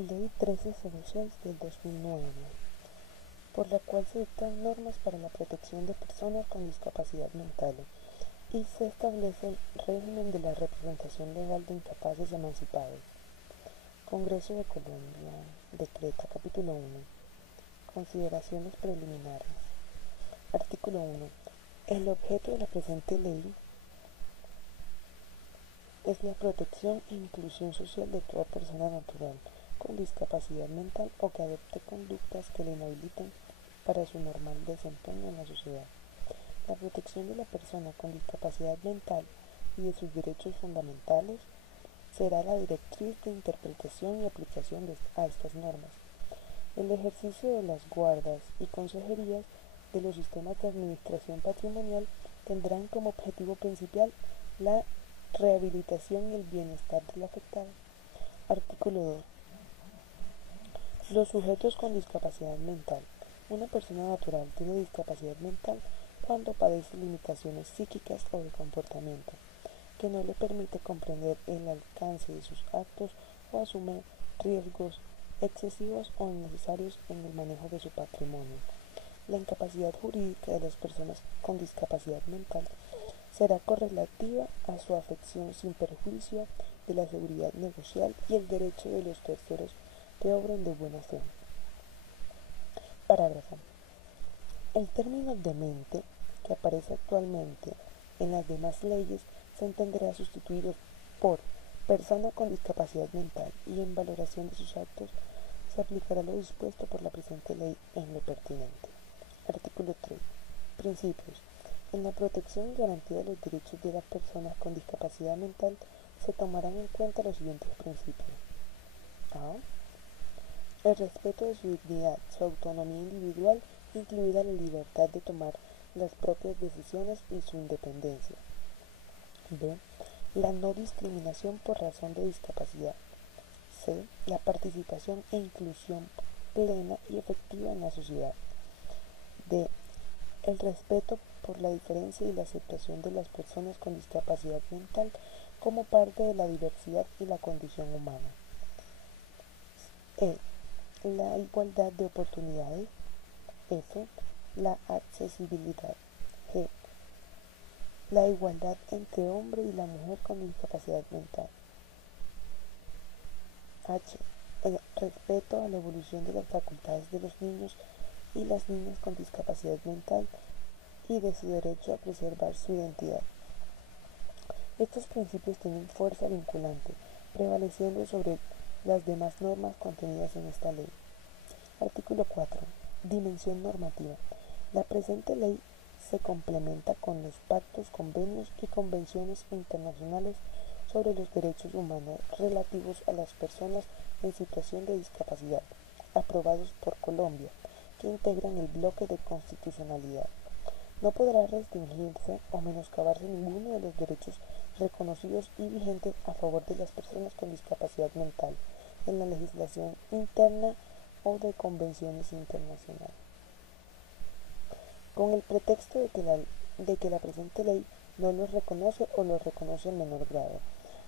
Ley 1306 del 2009, por la cual se dictan normas para la protección de personas con discapacidad mental y se establece el régimen de la representación legal de incapaces emancipados. Congreso de Colombia decreta capítulo 1. Consideraciones preliminares. Artículo 1. El objeto de la presente ley es la protección e inclusión social de toda persona natural con discapacidad mental o que adopte conductas que le inhabiliten para su normal desempeño en la sociedad. La protección de la persona con discapacidad mental y de sus derechos fundamentales será la directriz de interpretación y aplicación a estas normas. El ejercicio de las guardas y consejerías de los sistemas de administración patrimonial tendrán como objetivo principal la rehabilitación y el bienestar del afectado. Artículo 2. Los sujetos con discapacidad mental. Una persona natural tiene discapacidad mental cuando padece limitaciones psíquicas o de comportamiento, que no le permite comprender el alcance de sus actos o asume riesgos excesivos o innecesarios en el manejo de su patrimonio. La incapacidad jurídica de las personas con discapacidad mental será correlativa a su afección sin perjuicio de la seguridad negocial y el derecho de los terceros que obren de buena fe. Parágrafo. El término demente, que aparece actualmente en las demás leyes, se entenderá sustituido por persona con discapacidad mental y en valoración de sus actos se aplicará lo dispuesto por la presente ley en lo pertinente. Artículo 3. Principios. En la protección y garantía de los derechos de las personas con discapacidad mental se tomarán en cuenta los siguientes principios. A. El respeto de su dignidad, su autonomía individual, incluida la libertad de tomar las propias decisiones y su independencia. B. La no discriminación por razón de discapacidad. C. La participación e inclusión plena y efectiva en la sociedad. D. El respeto por la diferencia y la aceptación de las personas con discapacidad mental como parte de la diversidad y la condición humana. E. La igualdad de oportunidades. F. La accesibilidad. G. La igualdad entre hombre y la mujer con discapacidad mental. H. El respeto a la evolución de las facultades de los niños y las niñas con discapacidad mental y de su derecho a preservar su identidad. Estos principios tienen fuerza vinculante, prevaleciendo sobre las demás normas contenidas en esta ley. Artículo 4. Dimensión normativa. La presente ley se complementa con los pactos, convenios y convenciones internacionales sobre los derechos humanos relativos a las personas en situación de discapacidad, aprobados por Colombia, que integran el bloque de constitucionalidad. No podrá restringirse o menoscabarse ninguno de los derechos reconocidos y vigentes a favor de las personas con discapacidad mental en la legislación interna o de convenciones internacionales. Con el pretexto de que la presente ley no los reconoce o los reconoce en menor grado,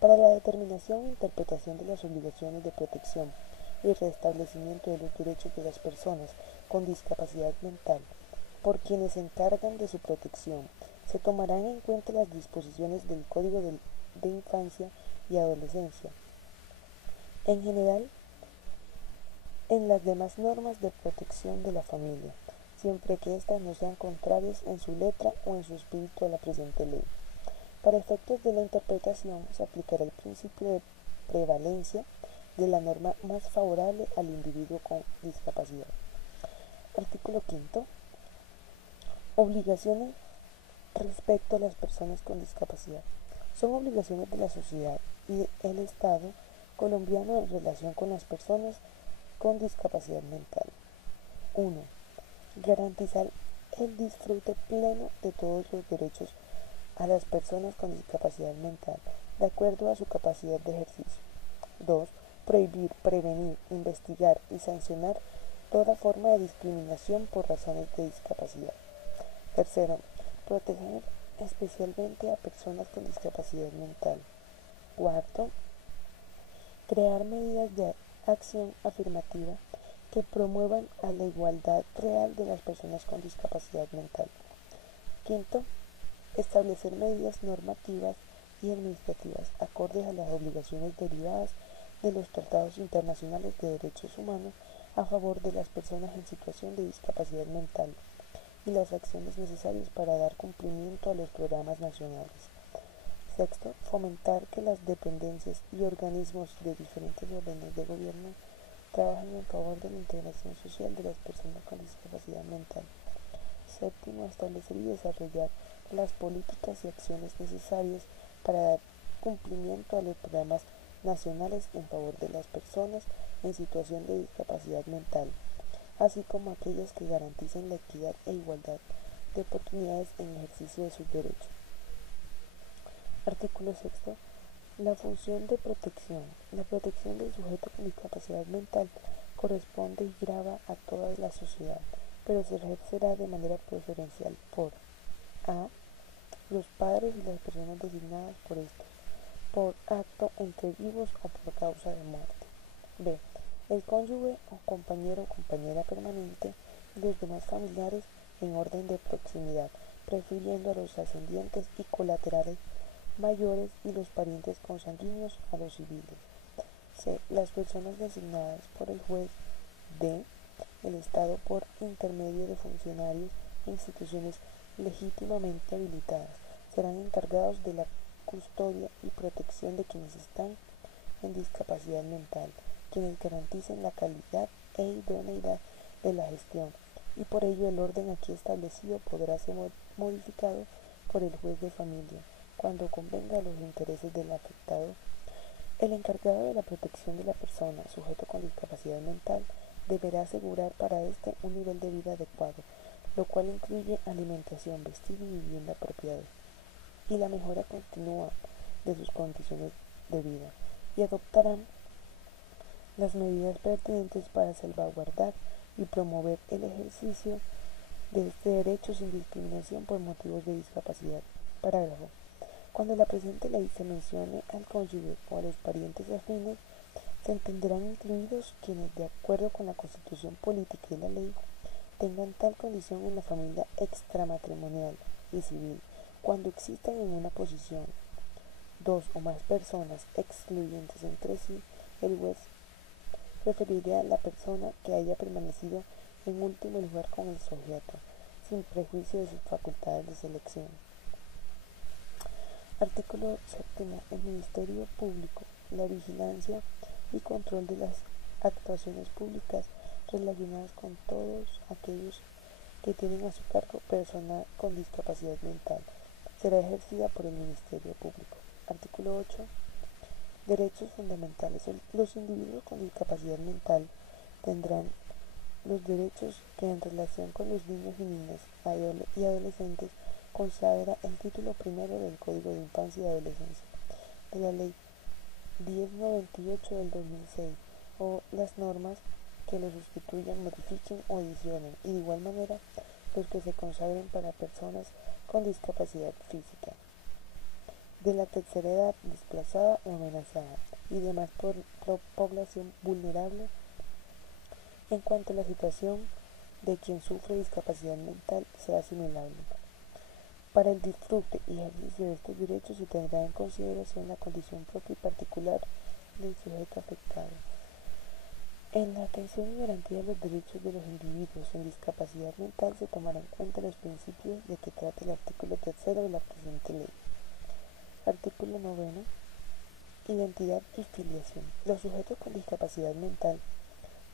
para la determinación e interpretación de las obligaciones de protección y restablecimiento de los derechos de las personas con discapacidad mental, por quienes se encargan de su protección, se tomarán en cuenta las disposiciones del Código de Infancia y Adolescencia. En general, en las demás normas de protección de la familia, siempre que éstas no sean contrarias en su letra o en su espíritu a la presente ley. Para efectos de la interpretación se aplicará el principio de prevalencia de la norma más favorable al individuo con discapacidad. Artículo 5. Obligaciones respecto a las personas con discapacidad. Son obligaciones de la sociedad y el Estado colombiano en relación con las personas con discapacidad mental. 1. Garantizar el disfrute pleno de todos los derechos a las personas con discapacidad mental, de acuerdo a su capacidad de ejercicio. 2. Prohibir, prevenir, investigar y sancionar toda forma de discriminación por razones de discapacidad. 3. Proteger especialmente a personas con discapacidad mental. 4. Crear medidas de acción afirmativa que promuevan a la igualdad real de las personas con discapacidad mental. Quinto, establecer medidas normativas y administrativas acordes a las obligaciones derivadas de los tratados internacionales de derechos humanos a favor de las personas en situación de discapacidad mental y las acciones necesarias para dar cumplimiento a los programas nacionales. Sexto, fomentar que las dependencias y organismos de diferentes órdenes de gobierno trabajen en favor de la integración social de las personas con discapacidad mental. Séptimo, establecer y desarrollar las políticas y acciones necesarias para dar cumplimiento a los programas nacionales en favor de las personas en situación de discapacidad mental, así como aquellas que garanticen la equidad e igualdad de oportunidades en ejercicio de sus derechos. Artículo sexto. La función de protección. La protección del sujeto con discapacidad mental corresponde y grava a toda la sociedad, pero se ejercerá de manera preferencial por a. los padres y las personas designadas por estos, por acto entre vivos o por causa de muerte. B. el cónyuge o compañero o compañera permanente y los demás familiares en orden de proximidad, prefiriendo a los ascendientes y colaterales mayores y los parientes consanguíneos a los civiles. C. las personas designadas por el juez. D. el Estado por intermedio de funcionarios e instituciones legítimamente habilitadas serán encargados de la custodia y protección de quienes están en discapacidad mental, quienes garanticen la calidad e idoneidad de la gestión, y por ello el orden aquí establecido podrá ser modificado por el juez de familia, cuando convenga a los intereses del afectado. El encargado de la protección de la persona sujeto con discapacidad mental deberá asegurar para éste un nivel de vida adecuado, lo cual incluye alimentación, vestido y vivienda apropiada, y la mejora continua de sus condiciones de vida, y adoptarán las medidas pertinentes para salvaguardar y promover el ejercicio de este derecho sin discriminación por motivos de discapacidad. Parágrafo. Cuando la presente ley se mencione al cónyuge o a los parientes afines, se entenderán incluidos quienes, de acuerdo con la Constitución política y la ley, tengan tal condición en la familia extramatrimonial y civil, cuando existan en una posición dos o más personas excluyentes entre sí. El juez preferirá a la persona que haya permanecido en último lugar con el sujeto, sin prejuicio de sus facultades de selección. Artículo 7. El Ministerio Público, la vigilancia y control de las actuaciones públicas relacionadas con todos aquellos que tienen a su cargo personal con discapacidad mental, será ejercida por el Ministerio Público. Artículo 8. Derechos fundamentales. Los individuos con discapacidad mental tendrán los derechos que en relación con los niños y niñas y adolescentes consagra el título primero del Código de Infancia y Adolescencia, de la Ley 1098 del 2006, o las normas que lo sustituyan, modifiquen o adicionen, y de igual manera los que se consagren para personas con discapacidad física, de la tercera edad, desplazada o amenazada, y demás población vulnerable en cuanto a la situación de quien sufre discapacidad mental sea asimilable. Para el disfrute y ejercicio de estos derechos se tendrá en consideración la condición propia y particular del sujeto afectado. En la atención y garantía de los derechos de los individuos en discapacidad mental se tomarán en cuenta los principios de que trata el artículo 3 de la presente ley. Artículo 9. Identidad y filiación. Los sujetos con discapacidad mental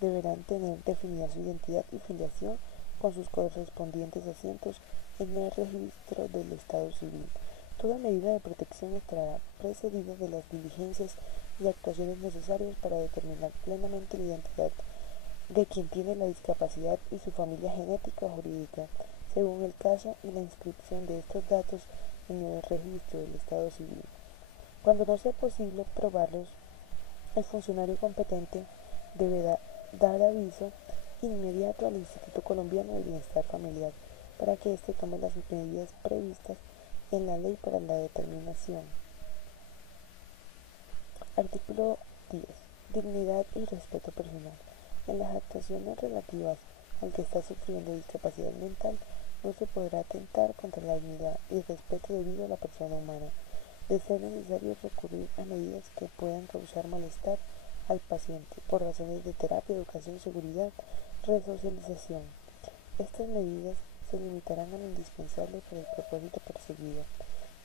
deberán tener definida su identidad y filiación con sus correspondientes asientos en el registro del Estado Civil. Toda medida de protección estará precedida de las diligencias y actuaciones necesarias para determinar plenamente la identidad de quien tiene la discapacidad y su familia genética o jurídica, según el caso, y la inscripción de estos datos en el registro del Estado Civil. Cuando no sea posible probarlos, el funcionario competente deberá dar aviso inmediato al Instituto Colombiano de Bienestar Familiar para que éste tome las medidas previstas en la ley para la determinación. Artículo 10. Dignidad y respeto personal. En las actuaciones relativas al que está sufriendo discapacidad mental, no se podrá atentar contra la dignidad y el respeto debido a la persona humana. De ser necesario recurrir a medidas que puedan causar malestar al paciente por razones de terapia, educación, seguridad, resocialización. Estas medidas se limitarán a lo indispensable para el propósito perseguido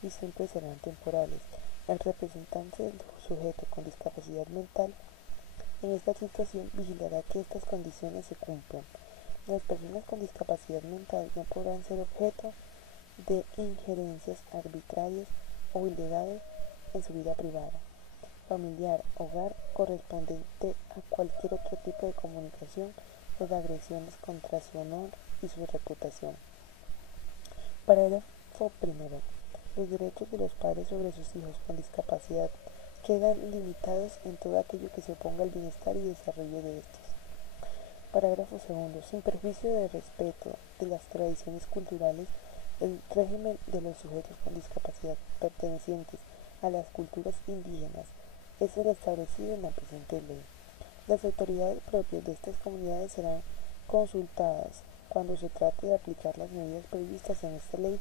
y siempre serán temporales. El representante del sujeto con discapacidad mental en esta situación vigilará que estas condiciones se cumplan. Las personas con discapacidad mental no podrán ser objeto de injerencias arbitrarias o ilegales en su vida privada, familiar, hogar, correspondiente a cualquier otro tipo de comunicación o de agresiones contra su honor y su reputación. Parágrafo primero. Los derechos de los padres sobre sus hijos con discapacidad quedan limitados en todo aquello que se oponga al bienestar y desarrollo de estos. Parágrafo segundo. Sin perjuicio del respeto de las tradiciones culturales, el régimen de los sujetos con discapacidad pertenecientes a las culturas indígenas es el establecido en la presente ley. Las autoridades propias de estas comunidades serán consultadas cuando se trate de aplicar las medidas previstas en esta ley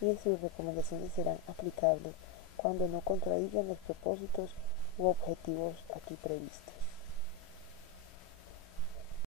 y sus recomendaciones serán aplicables cuando no contradigan los propósitos u objetivos aquí previstos.